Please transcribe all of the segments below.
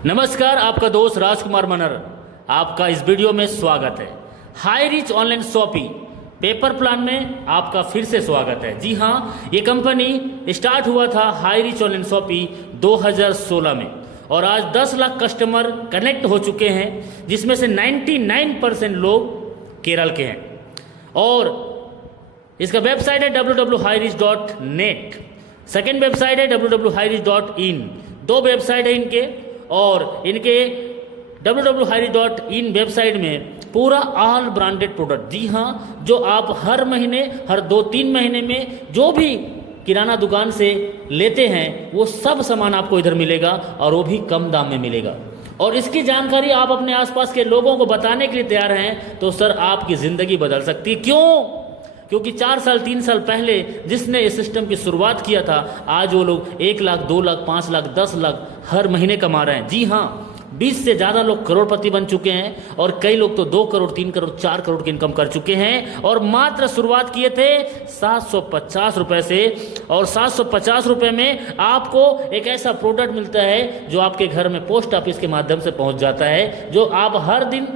नमस्कार, आपका दोस्त राजकुमार मनर, आपका इस वीडियो में स्वागत है। High rich online shopping paper plan में आपका फिर से स्वागत है। जी हाँ, ये कंपनी स्टार्ट हुआ था हाई रिच ऑनलाइन शॉपिंग 2016 में और आज 10 लाख कस्टमर कनेक्ट हो चुके हैं, जिसमें से 99% लोग केरल के हैं। और इसका वेबसाइट है www.highreach.net, सेकेंड वेबसाइट है www.highreach.in। दो वेबसाइट है इनके, और इनके www.highreach.in वेबसाइट में पूरा ऑल ब्रांडेड प्रोडक्ट, जी हाँ, जो आप हर महीने, हर 2-3 महीने में जो भी किराना दुकान से लेते हैं वो सब सामान आपको इधर मिलेगा, और वो भी कम दाम में मिलेगा। और इसकी जानकारी आप अपने आसपास के लोगों को बताने के लिए तैयार हैं तो सर आपकी ज़िंदगी बदल सकती है। क्यों? क्योंकि 4 साल 3 साल पहले जिसने इस सिस्टम की शुरुआत किया था, आज वो लोग 1 लाख 2 लाख 5 लाख 10 लाख हर महीने कमा रहे हैं। जी हाँ, 20 से ज़्यादा लोग करोड़पति बन चुके हैं, और कई लोग तो 2 करोड़ 3 करोड़ 4 करोड़ की इनकम कर चुके हैं। और मात्र शुरुआत किए थे 750 रुपये से, और 750 रुपये में आपको एक ऐसा प्रोडक्ट मिलता है जो आपके घर में पोस्ट ऑफिस के माध्यम से पहुंच जाता है, जो आप हर दिन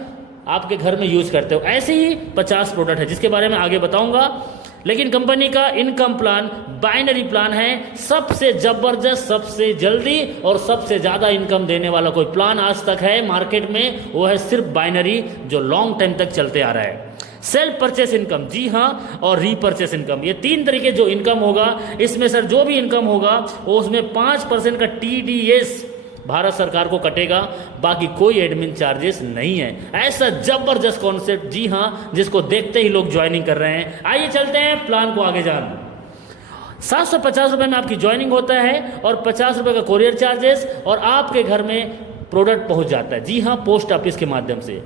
आपके घर में यूज करते हो। ऐसे ही 50 प्रोडक्ट है जिसके बारे में आगे बताऊंगा। लेकिन कंपनी का इनकम प्लान बाइनरी प्लान है, सबसे जबरदस्त, सबसे जल्दी और सबसे ज़्यादा इनकम देने वाला कोई प्लान आज तक है मार्केट में, वो है सिर्फ बाइनरी, जो लॉन्ग टाइम तक चलते आ रहा है। सेल्फ परचेस इनकम, जी हाँ, और रीपरचेस इनकम, ये 3 तरीके जो इनकम होगा। इसमें सर जो भी इनकम होगा वो उसमें 5% का TDS भारत सरकार को कटेगा, बाकी कोई एडमिन चार्जेस नहीं है। ऐसा जबरदस्त कॉन्सेप्ट, जी हाँ, जिसको देखते ही लोग ज्वाइनिंग कर रहे हैं। आइए चलते हैं प्लान को आगे जान। 750 रुपये में आपकी ज्वाइनिंग होता है, और 50 रुपये का कोरियर चार्जेस, और आपके घर में प्रोडक्ट पहुंच जाता है। जी हाँ, पोस्ट ऑफिस के माध्यम से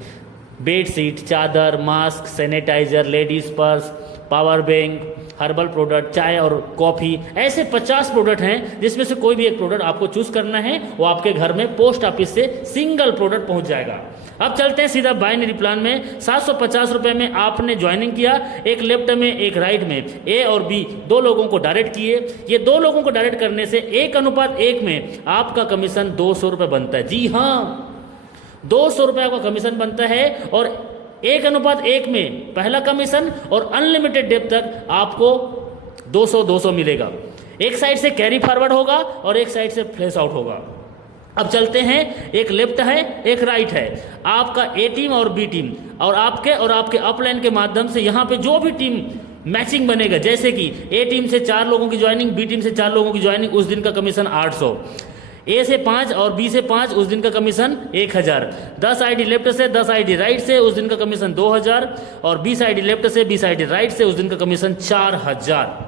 बेडशीट, चादर, mask, sanitiser, ladies purse, power bank, herbal product, चाय और कॉफ़ी, ऐसे 50 प्रोडक्ट हैं जिसमें से कोई भी एक प्रोडक्ट आपको चूज करना है, वो आपके घर में पोस्ट ऑफिस से सिंगल प्रोडक्ट पहुंच जाएगा। अब चलते हैं सीधा बाइनरी प्लान में। 750 रुपये में आपने ज्वाइनिंग किया, एक लेफ्ट में एक राइट में, ए और बी 2 लोगों को डायरेक्ट किए। ये 2 लोगों को डायरेक्ट करने से 1:1 में आपका कमीशन 200 रुपये बनता है। जी हाँ, 200 रुपये का कमीशन बनता है, और 1:1 में पहला कमीशन, और अनलिमिटेड डेप तक आपको 200 मिलेगा। एक साइड से कैरी फॉरवर्ड होगा और एक साइड से फ्लैश आउट होगा। अब चलते हैं, एक लेफ्ट है एक राइट है, आपका ए टीम और बी टीम, और आपके अपलाइन के माध्यम से यहाँ पे जो भी टीम मैचिंग बनेगा, जैसे कि ए टीम से 4 लोगों की ज्वाइनिंग, बी टीम से 4 लोगों की ज्वाइनिंग, उस दिन का कमीशन 800, ए से 5 और बी से 5, उस दिन का कमीशन 1000, 10 आईडी लेफ्ट से 10 आईडी राइट से, उस दिन का कमीशन 2000, और 20 आईडी लेफ्ट से 20 आईडी राइट से, उस दिन का कमीशन 4000,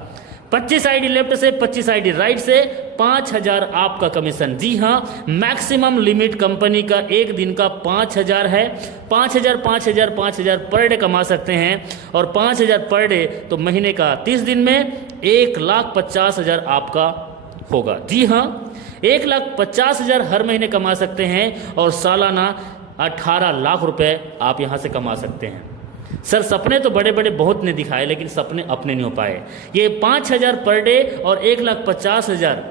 25 आईडी लेफ्ट से 25 आईडी राइट से 5000 आपका कमीशन। जी हाँ, मैक्सिमम लिमिट कंपनी का एक दिन का 5000 है। 5000 पर डे कमा सकते हैं, और 5000 पर डे तो महीने का 30 दिन में 1,50,000 आपका होगा। जी हाँ, 1,50,000 हर महीने कमा सकते हैं, और सालाना 18 लाख रुपए आप यहाँ से कमा सकते हैं। सर सपने तो बड़े बड़े बहुत ने दिखाए, लेकिन सपने अपने नहीं हो पाए। ये 5000 पर डे और 1,50,000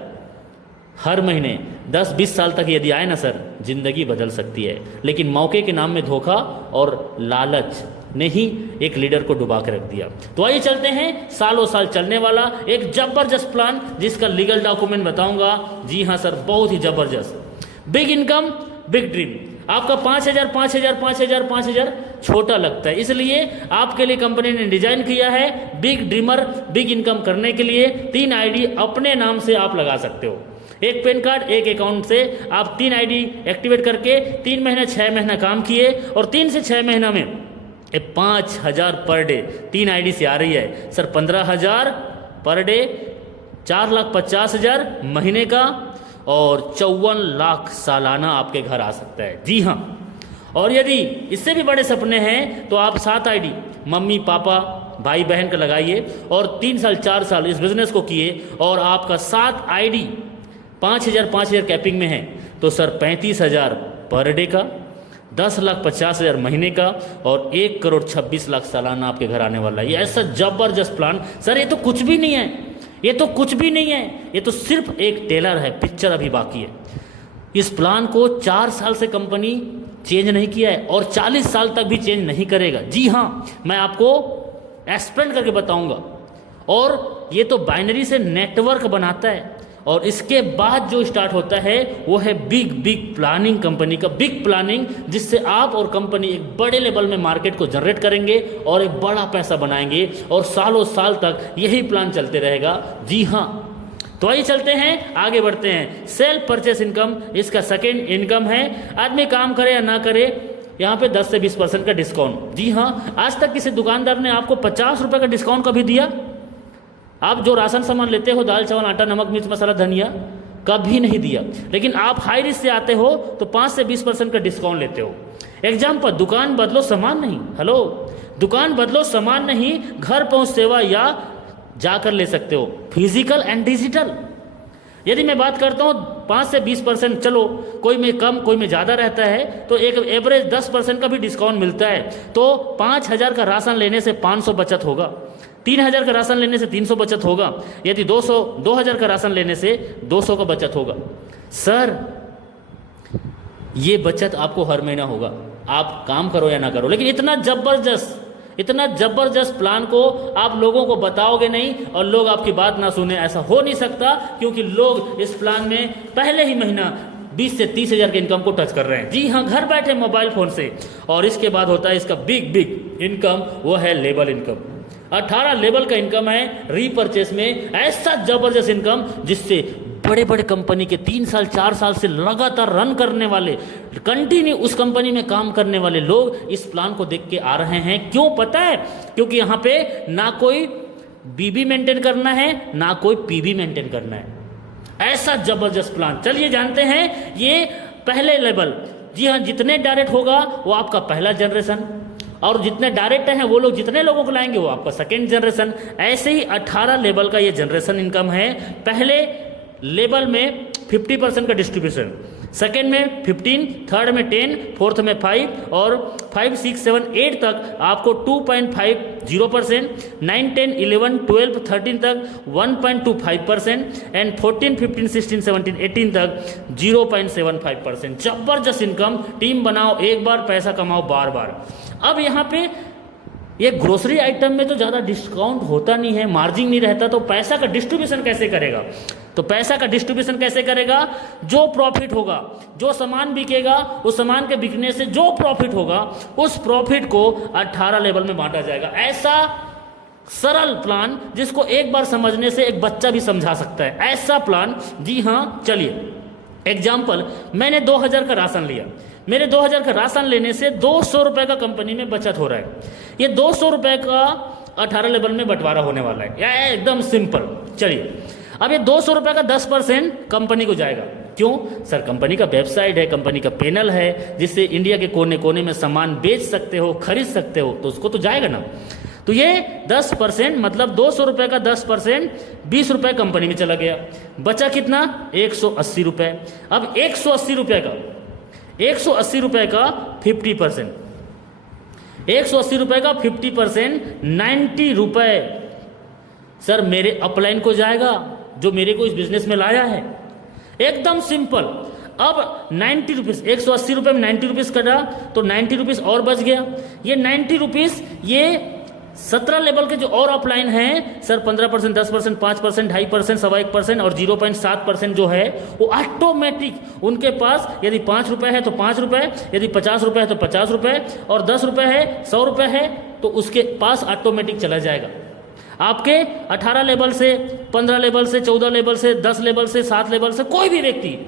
हर महीने 10-20 साल तक यदि आए ना सर, जिंदगी बदल सकती है। लेकिन मौके के नाम में धोखा और लालच ने ही एक लीडर को डुबा के रख दिया। तो आइए चलते हैं, सालों साल चलने वाला एक जबरदस्त प्लान, जिसका लीगल डॉक्यूमेंट बताऊंगा। जी हाँ सर, बहुत ही जबरदस्त। Big income big dream. आपका 5,000 छोटा लगता है, इसलिए आपके लिए कंपनी ने डिजाइन किया है बिग ड्रीमर, बिग इनकम करने के लिए 3 आईडी अपने नाम से आप लगा सकते हो। एक पैन कार्ड, एक अकाउंट से आप 3 आईडी एक्टिवेट करके 3 महीना 6 महीना काम किए, और 3 से 6 महीना में 5000 पर डे 3 आईडी से आ रही है सर। 15,000 पर डे, 4,50,000 महीने का, और 54 लाख सालाना आपके घर आ सकता है। जी हाँ, और यदि इससे भी बड़े सपने हैं तो आप 7 आईडी मम्मी पापा भाई बहन का लगाइए, और 3 साल 4 साल इस बिजनेस को किए, और आपका 7 आईडी 5,000 कैपिंग में है, तो सर 35,000 पर डे का, 10,50,000 महीने का, और 1,26,00,000 सालाना आपके घर आने वाला है। ये ऐसा जबरदस्त प्लान सर, ये तो कुछ भी नहीं है, ये तो कुछ भी नहीं है, ये तो सिर्फ एक टेलर है, पिक्चर अभी बाकी है। इस प्लान को 4 साल से कंपनी चेंज नहीं किया है और 40 साल तक भी चेंज नहीं करेगा। जी हाँ, मैं आपको एक्सप्लेन करके बताऊंगा। और ये तो बाइनरी से नेटवर्क बनाता है और इसके बाद जो स्टार्ट होता है वो है बिग प्लानिंग, कंपनी का बिग प्लानिंग, जिससे आप और कंपनी एक बड़े लेवल में मार्केट को जनरेट करेंगे और एक बड़ा पैसा बनाएंगे और सालों साल तक यही प्लान चलते रहेगा। जी हाँ, तो आइए चलते हैं, आगे बढ़ते हैं। सेल्फ परचेस इनकम इसका सेकेंड इनकम है। आदमी काम करे या ना करे, यहाँ पे 10 से 20% का डिस्काउंट। जी हाँ, आज तक किसी दुकानदार ने आपको 50 रुपये का डिस्काउंट कभी दिया? आप जो राशन सामान लेते हो, दाल चावल आटा नमक मिर्च मसाला धनिया, कभी नहीं दिया। लेकिन आप हाई रिस्क से आते हो तो 5 से 20% का डिस्काउंट लेते हो। एग्जाम्पल, दुकान बदलो सामान नहीं, हेलो, दुकान बदलो सामान नहीं, घर पहुंच सेवा या जाकर ले सकते हो, फिजिकल एंड डिजिटल। यदि मैं बात करता हूँ 5 से 20%, चलो कोई में कम कोई में ज़्यादा रहता है, तो एक एवरेज 10% का भी डिस्काउंट मिलता है। तो 5,000 का राशन लेने से 500 बचत होगा, 3,000 का राशन लेने से 300 बचत होगा, यदि 2,000 का राशन लेने से 200 का बचत होगा। सर, ये बचत आपको हर महीना होगा, आप काम करो या ना करो। लेकिन इतना जबरदस्त प्लान को आप लोगों को बताओगे नहीं और लोग आपकी बात ना सुने, ऐसा हो नहीं सकता, क्योंकि लोग इस प्लान में पहले ही महीना 20 से 30,000 के इनकम को टच कर रहे हैं। जी हाँ, घर बैठे मोबाइल फोन से। और इसके बाद होता है इसका बिग इनकम, वो है लेबल इनकम। 18 लेवल का इनकम है रीपरचेस में। ऐसा जबरदस्त इनकम जिससे बड़े बड़े कंपनी के 3 साल 4 साल से लगातार रन करने वाले, कंटिन्यू उस कंपनी में काम करने वाले लोग इस प्लान को देख के आ रहे हैं। क्यों पता है? क्योंकि यहाँ पे ना कोई बीबी मेंटेन करना है ना कोई पीबी मेंटेन करना है। ऐसा जबरदस्त प्लान। चलिए जानते हैं ये पहले लेवल। जी हाँ, जितने डायरेक्ट होगा वो आपका पहला जनरेशन, और जितने डायरेक्ट हैं वो लोग जितने लोगों को लाएंगे वो आपका सेकेंड जनरेशन। ऐसे ही 18 लेवल का ये जनरेशन इनकम है। पहले लेवल में 50% का डिस्ट्रीब्यूशन, सेकेंड में 15, थर्ड में 10, फोर्थ में 5 और 5, 6, 7, 8 तक आपको 2.50%, 9, 10, 11, 12, 13 तक 1.25% एंड 14, 15, 16, 17, 18 तक 0.75%। जबरदस्त इनकम। टीम बनाओ एक बार, पैसा कमाओ बार बार। अब यहाँ पे ये ग्रोसरी आइटम में तो ज़्यादा डिस्काउंट होता नहीं है, मार्जिन नहीं रहता, तो पैसा का डिस्ट्रीब्यूशन कैसे करेगा? तो पैसा का डिस्ट्रीब्यूशन कैसे करेगा? जो प्रॉफिट होगा, जो सामान बिकेगा, उस सामान के बिकने से जो प्रॉफिट होगा, उस प्रॉफिट को 18 लेवल में बांटा जाएगा। ऐसा सरल प्लान जिसको एक बार समझने से एक बच्चा भी समझा सकता है, ऐसा प्लान। जी हाँ, चलिए एग्जाम्पल, मैंने 2,000 का राशन लिया। मेरे 2,000 का राशन लेने से 200 रुपये का कंपनी में बचत हो रहा है। ये 200 रुपये का 18 लेवल में बंटवारा होने वाला है, या एकदम सिंपल। चलिए, अब ये 200 रुपये का 10% कंपनी को जाएगा। क्यों? सर, कंपनी का वेबसाइट है, कंपनी का पैनल है, जिससे इंडिया के कोने कोने में सामान बेच सकते हो, खरीद सकते हो, तो उसको तो जाएगा ना। तो ये 10% मतलब 200 रुपये का 10% 20 रुपये कंपनी में चला गया। बचा कितना? 180 रुपये। अब 180 रुपये का 50%, 180 रुपये का 50% 90 रुपये सर मेरे अपलाइन को जाएगा, जो मेरे को इस बिजनेस में लाया है। एकदम सिंपल। अब 90 रुपीज़, 180 रुपये में 90 रुपीज़ कटा तो 90 रुपीज़ और बच गया। ये 90 रुपीज़ ये 17 लेवल के जो और अपलाइन हैं सर, 15%, 10%, 5%, 2.5%, 1.25% और 0.7% जो है वो ऑटोमेटिक उनके पास, यदि 5 रुपये है तो 5 रुपये, यदि 50 रुपये है तो 50 रुपये, और 10 रुपये है, 100 रुपये है, तो उसके पास ऑटोमेटिक चला जाएगा। आपके 18 लेवल से, 15 लेवल से, 14 लेवल से, 10 लेवल से, 7 लेवल से कोई भी व्यक्ति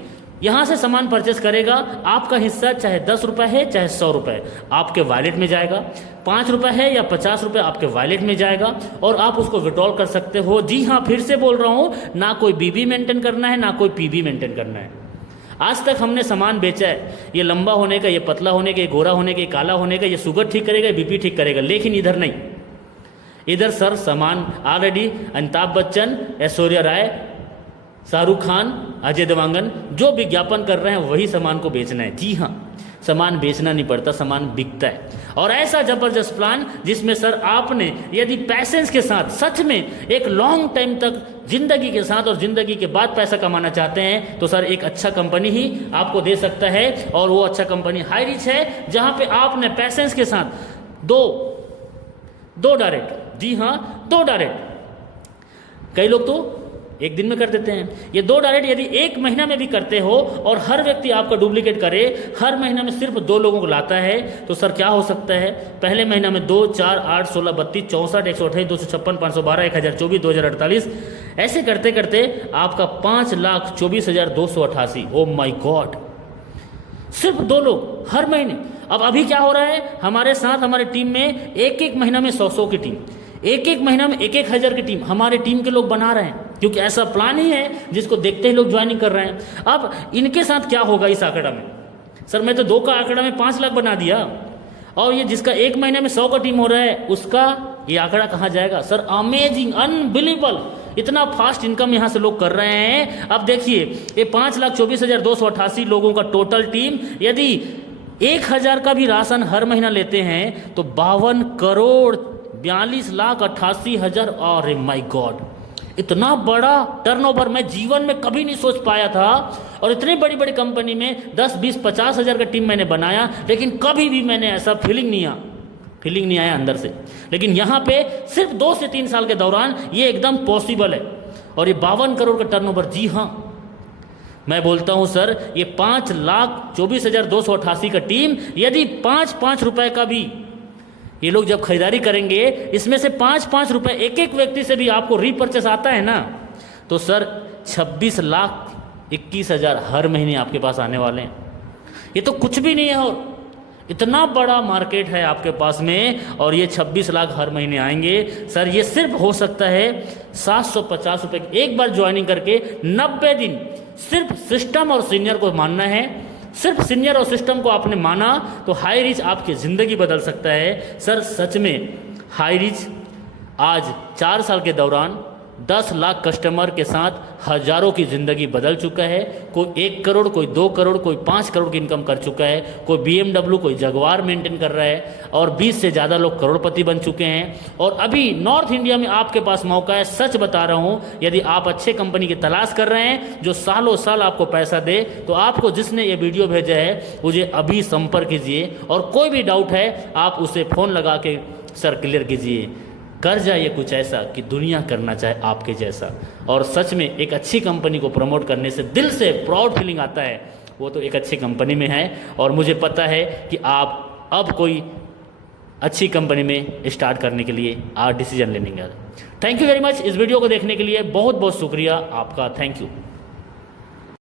यहाँ से सामान परचेस करेगा, आपका हिस्सा चाहे 10 रुपये है चाहे 100 रुपये आपके वॉलेट में जाएगा, 5 रुपये है या 50 रुपये आपके वॉलेट में जाएगा, और आप उसको विड्रॉल कर सकते हो। जी हाँ, फिर से बोल रहा हूँ, ना कोई बीबी मेंटेन करना है ना कोई पीबी मेंटेन करना है। आज तक हमने सामान बेचा है, ये लंबा होने का, ये पतला होने का, ये गोरा होने का, ये काला होने का, ये शुगर ठीक करेगा, ये बीपी ठीक करेगा, लेकिन इधर नहीं। इधर सर सामान ऑलरेडी अमिताभ बच्चन, ऐश्वर्या राय, शाहरुख खान, अजय देवगन जो विज्ञापन कर रहे हैं वही सामान को बेचना है। जी हाँ, सामान बेचना नहीं पड़ता, सामान बिकता है। और ऐसा ज़बरदस्त प्लान जिसमें सर आपने यदि पैसेंस के साथ सच में एक लॉन्ग टाइम तक ज़िंदगी के साथ और ज़िंदगी के बाद पैसा कमाना चाहते हैं तो सर एक अच्छा कंपनी ही आपको दे सकता है। और वो अच्छा कंपनी हाई रिच है, जहाँ पे आपने पैसेंस के साथ दो डायरेक्ट, जी हाँ 2 डायरेक्ट, कई लोग तो एक दिन में कर देते हैं, ये 2 डायरेक्ट यदि 1 महीना में भी करते हो और हर व्यक्ति आपका डुप्लीकेट करे, हर महीना में सिर्फ 2 लोगों को लाता है, तो सर क्या हो सकता है? पहले महीना में 2, 4, 8, 16, 32, 64, 128, 256, 512, 1024, 2048, ऐसे करते करते आपका 5,24,288। ओ माई गॉड, सिर्फ 2 लोग हर महीने। अब अभी क्या हो रहा है हमारे साथ, हमारे टीम में एक महीना में 100 की टीम, एक महीना में 1,000 की टीम हमारे टीम के लोग बना रहे हैं, क्योंकि ऐसा प्लान ही है जिसको देखते ही लोग ज्वाइनिंग कर रहे हैं। अब इनके साथ क्या होगा इस आंकड़ा में? सर मैं तो 2 का आंकड़ा में 5 लाख बना दिया, और ये जिसका 1 महीने में 100 का टीम हो रहा है उसका ये आंकड़ा कहाँ जाएगा? सर अमेजिंग, अनबिलीवेबल, इतना फास्ट इनकम यहाँ से लोग कर रहे हैं। अब देखिए ये 5,24,288 लोगों का टोटल टीम, यदि 1,000 का भी राशन हर महीना लेते हैं तो 52,42,88,000। अरे माय गॉड, इतना बड़ा टर्नओवर मैं जीवन में कभी नहीं सोच पाया था। और इतनी बड़ी बड़ी कंपनी में 10, 20, 50 हज़ार का टीम मैंने बनाया, लेकिन कभी भी मैंने ऐसा फीलिंग नहीं आया अंदर से। लेकिन यहाँ पे सिर्फ 2 से 3 साल के दौरान ये एकदम पॉसिबल है। और ये 52 करोड़ का टर्नओवर, जी हाँ मैं बोलता हूँ सर, ये 5,24,288 का टीम यदि 5-5 रुपए का भी ये लोग जब खरीदारी करेंगे, इसमें से 5-5 रुपए एक व्यक्ति से भी आपको रीपर्चेस आता है ना, तो सर 26,21,000 हर महीने आपके पास आने वाले हैं। ये तो कुछ भी नहीं है, और इतना बड़ा मार्केट है आपके पास में, और ये 26 लाख हर महीने आएंगे। सर ये सिर्फ हो सकता है 750 रुपये एक बार ज्वाइनिंग करके 90 दिन। सिर्फ सिस्टम और सीनियर को मानना है, सिर्फ सीनियर और सिस्टम को आपने माना तो हाई रिच आपकी ज़िंदगी बदल सकता है। सर सच में हाई रिच आज 4 साल के दौरान 10 लाख कस्टमर के साथ हज़ारों की ज़िंदगी बदल चुका है। कोई 1 करोड़, कोई 2 करोड़, कोई 5 करोड़ की इनकम कर चुका है, कोई BMW, कोई जगवार मेंटेन कर रहा है, और 20 से ज़्यादा लोग करोड़पति बन चुके हैं। और अभी नॉर्थ इंडिया में आपके पास मौका है, सच बता रहा हूँ, यदि आप अच्छे कंपनी की तलाश कर रहे हैं जो सालों साल आपको पैसा दे, तो आपको जिसने ये वीडियो भेजा है मुझे अभी संपर्क कीजिए, और कोई भी डाउट है आप उसे फ़ोन लगा के सर क्लियर कीजिए। कर जाइए कुछ ऐसा कि दुनिया करना चाहे आपके जैसा। और सच में एक अच्छी कंपनी को प्रमोट करने से दिल से प्राउड फीलिंग आता है, वो तो एक अच्छी कंपनी में है। और मुझे पता है कि आप अब कोई अच्छी कंपनी में स्टार्ट करने के लिए आप डिसीजन लेंगे। थैंक यू वेरी मच इस वीडियो को देखने के लिए, बहुत बहुत शुक्रिया आपका, थैंक यू।